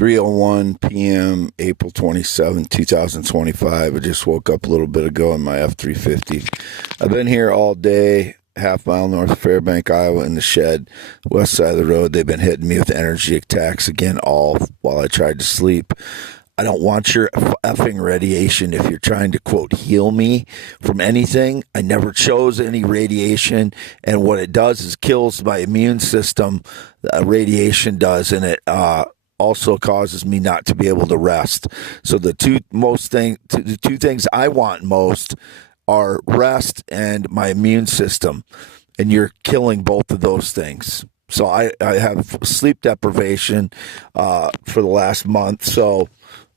3:01 p.m., April 27, 2025. I just woke up a little bit ago in my F-350. I've been here all day, half-mile north of Fairbank, Iowa, in the shed, west side of the road. They've been hitting me with energy attacks again all while I tried to sleep. I don't want your effing radiation if you're trying to, quote, heal me from anything. I never chose any radiation, and what it does is kills my immune system. Radiation does, and it also causes me not to be able to rest. So the two things I want most are rest and my immune system, and you're killing both of those things. So I have sleep deprivation for the last month, so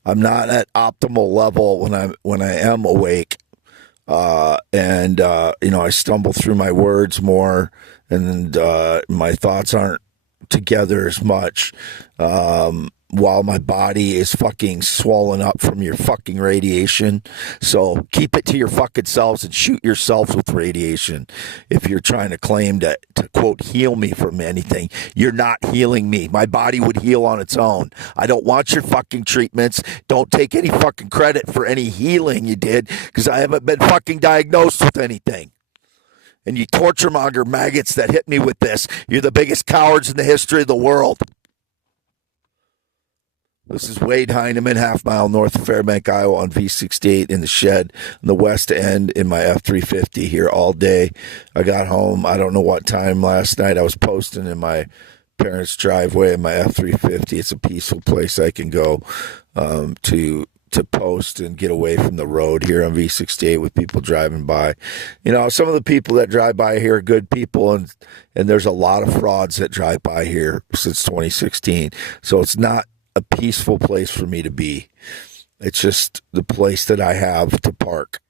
I'm not at optimal level when I am awake, and I stumble through my words more, and my thoughts aren't together as much, while my body is fucking swollen up from your fucking radiation. So keep it to your fucking selves and shoot yourselves with radiation. If you're trying to claim to quote, heal me from anything, you're not healing me. My body would heal on its own. I don't want your fucking treatments. Don't take any fucking credit for any healing you did, because I haven't been fucking diagnosed with anything. And you torture monger maggots that hit me with this, you're the biggest cowards in the history of the world. This is Wade Heineman, half-mile north of Fairbank, Iowa, on V68 in the shed on the west end in my F-350 here all day. I got home, I don't know what time last night. I was posting in my parents' driveway in my F-350. It's a peaceful place I can go to post and get away from the road here on V68 with people driving by. You know, some of the people that drive by here are good people, and there's a lot of frauds that drive by here since 2016. So it's not a peaceful place for me to be. It's just the place that I have to park.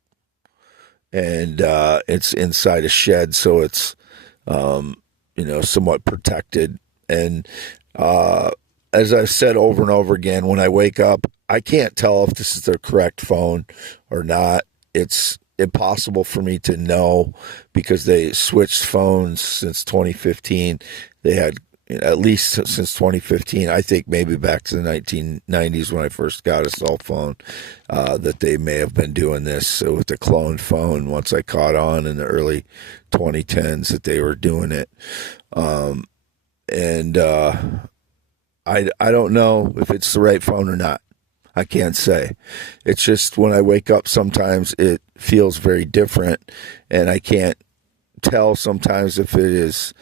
And it's inside a shed, so it's somewhat protected. And as I've said over and over again, when I wake up, I can't tell if this is the correct phone or not. It's impossible for me to know because they switched phones since 2015. They had, at least since 2015, I think maybe back to the 1990s when I first got a cell phone, that they may have been doing this with the clone phone. Once I caught on in the early 2010s that they were doing it. I don't know if it's the right phone or not. I can't say. It's just when I wake up, sometimes it feels very different, and I can't tell sometimes if it is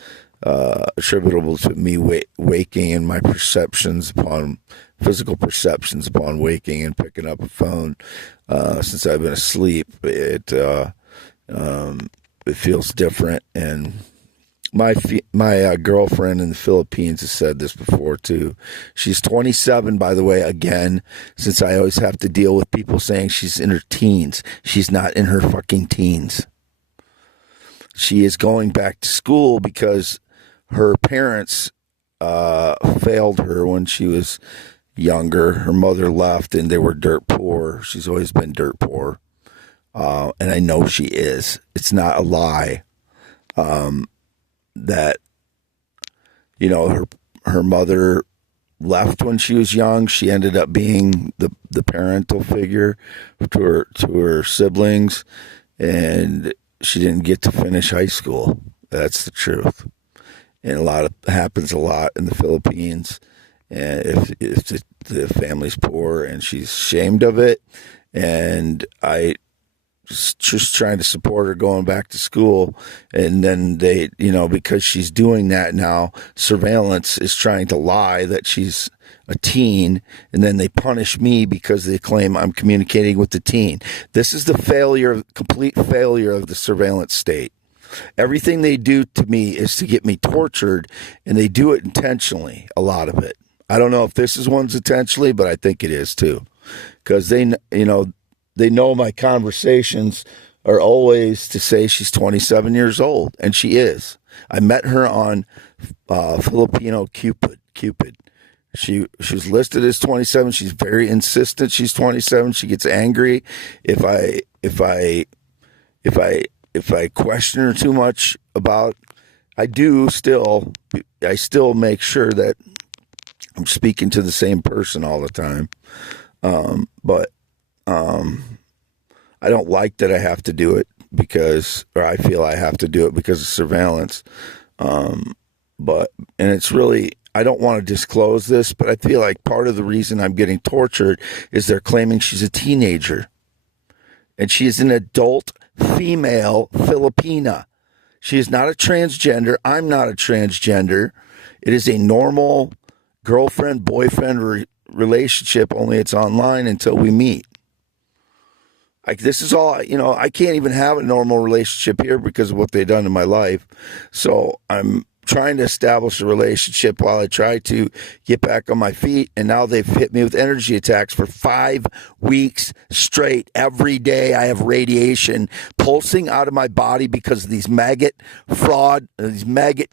attributable to me waking and my physical perceptions upon waking and picking up a phone. Since I've been asleep, it feels different. And my girlfriend in the Philippines has said this before too. She's 27, by the way, again, since I always have to deal with people saying she's in her teens. She's not in her fucking teens. She is going back to school because her parents failed her when she was younger. Her mother left and they were dirt poor. She's always been dirt poor. And I know she is. It's not a lie. That, her mother left when she was young. She ended up being the parental figure to her siblings, and she didn't get to finish high school. That's the truth. And happens a lot in the Philippines. And if the family's poor, and she's ashamed of it, and I just trying to support her going back to school. And then they, because she's doing that now, surveillance is trying to lie that she's a teen, and then they punish me because they claim I'm communicating with the teen. This is the complete failure of the surveillance state. Everything they do to me is to get me tortured, and they do it intentionally, a lot of it. I don't know if this is one's intentionally, but I think it is too. Because they know my conversations are always to say she's 27 years old, and she is. I met her on Filipino Cupid. She was listed as 27. She's very insistent she's 27. She gets angry if I question her too much about. I still make sure that I'm speaking to the same person all the time. But I don't like that I have to do it or I feel I have to do it because of surveillance. And it's really, I don't want to disclose this, but I feel like part of the reason I'm getting tortured is they're claiming she's a teenager. And she is an adult female Filipina. She is not a transgender. I'm not a transgender. It is a normal girlfriend-boyfriend relationship, only it's online until we meet. This is all, I can't even have a normal relationship here because of what they've done in my life. So I'm trying to establish a relationship while I try to get back on my feet. And now they've hit me with energy attacks for 5 weeks straight. Every day I have radiation pulsing out of my body because of these maggot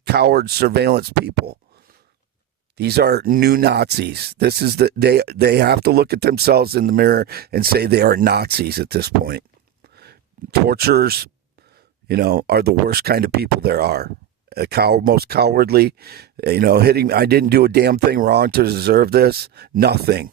coward surveillance people. These are new Nazis. This is they have to look at themselves in the mirror and say they are Nazis at this point. Torturers, are the worst kind of people there are. Most cowardly, hitting. I didn't do a damn thing wrong to deserve this. Nothing.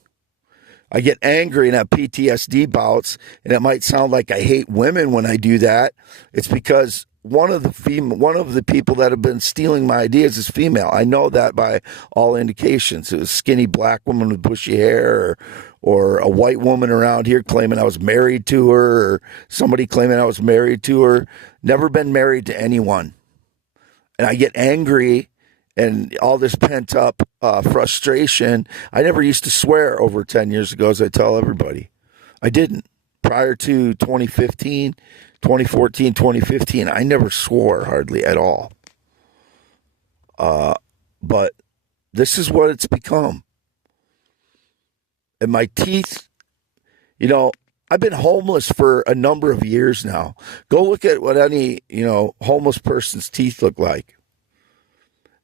I get angry and have PTSD bouts, and it might sound like I hate women when I do that. It's because one of the people that have been stealing my ideas is female. I know that by all indications. It was a skinny black woman with bushy hair, or a white woman around here claiming I was married to her, or somebody claiming I was married to her. Never been married to anyone. And I get angry and all this pent up frustration. I never used to swear over 10 years ago, as I tell everybody. I didn't. Prior to 2014, 2015, I never swore hardly at all. But this is what it's become. And my teeth, I've been homeless for a number of years now. Go look at what any, homeless person's teeth look like.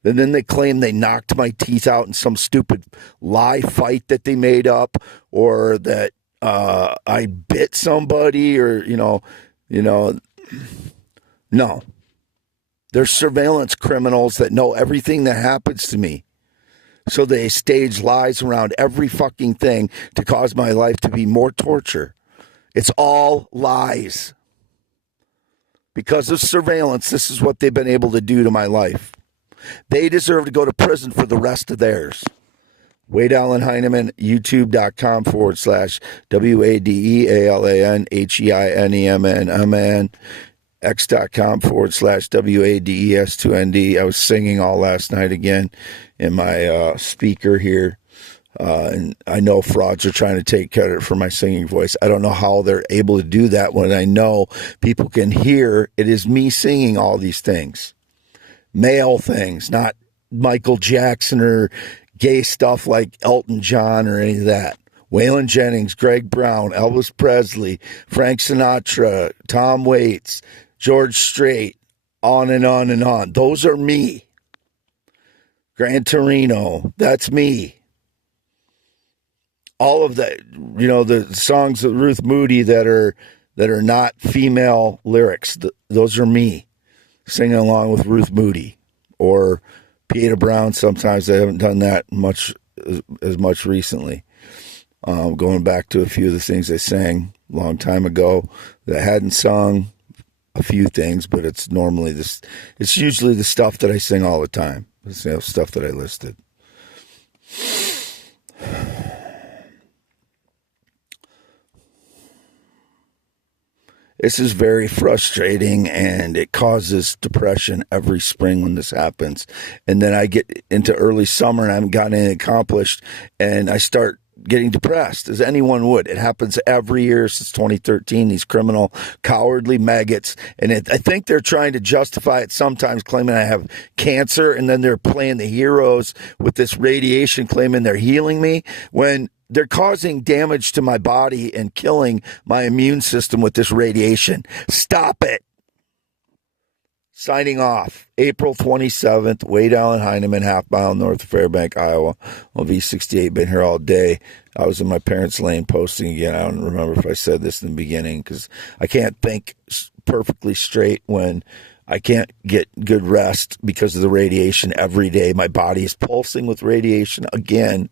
And then they claim they knocked my teeth out in some stupid lie fight that they made up, or that I bit somebody, or, no. They're surveillance criminals that know everything that happens to me. So they stage lies around every fucking thing to cause my life to be more torture. It's all lies. Because of surveillance, this is what they've been able to do to my life. They deserve to go to prison for the rest of theirs. Wade Allen Heineman, youtube.com/WADEALANHEINEMN, x.com/WADES2ND. I was singing all last night again in my speaker here. And I know frauds are trying to take credit for my singing voice. I don't know how they're able to do that when I know people can hear it is me singing all these things. Male things, not Michael Jackson or gay stuff like Elton John or any of that. Waylon Jennings, Greg Brown, Elvis Presley, Frank Sinatra, Tom Waits, George Strait, on and on and on. Those are me. Gran Torino, that's me. All of that, the songs of Ruth Moody that are not female lyrics, those are me singing along with Ruth Moody or Peter Brown. Sometimes I haven't done that as much recently. Going back to a few of the things I sang a long time ago that I hadn't sung a few things, but it's usually the stuff that I sing all the time. It's stuff that I listed. This is very frustrating, and it causes depression every spring when this happens. And then I get into early summer and I haven't gotten anything accomplished, and I start getting depressed, as anyone would. It happens every year since 2013, these criminal, cowardly maggots. And I think they're trying to justify it sometimes, claiming I have cancer, and then they're playing the heroes with this radiation, claiming they're healing me, when they're causing damage to my body and killing my immune system with this radiation. Stop it. Signing off. April 27th, Wade Allen Heineman, half mile north of Fairbank, Iowa. On V68, been here all day. I was in my parents' lane posting again. I don't remember if I said this in the beginning because I can't think perfectly straight when I can't get good rest because of the radiation every day. My body is pulsing with radiation again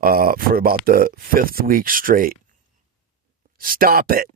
for about the 5th week straight. Stop it.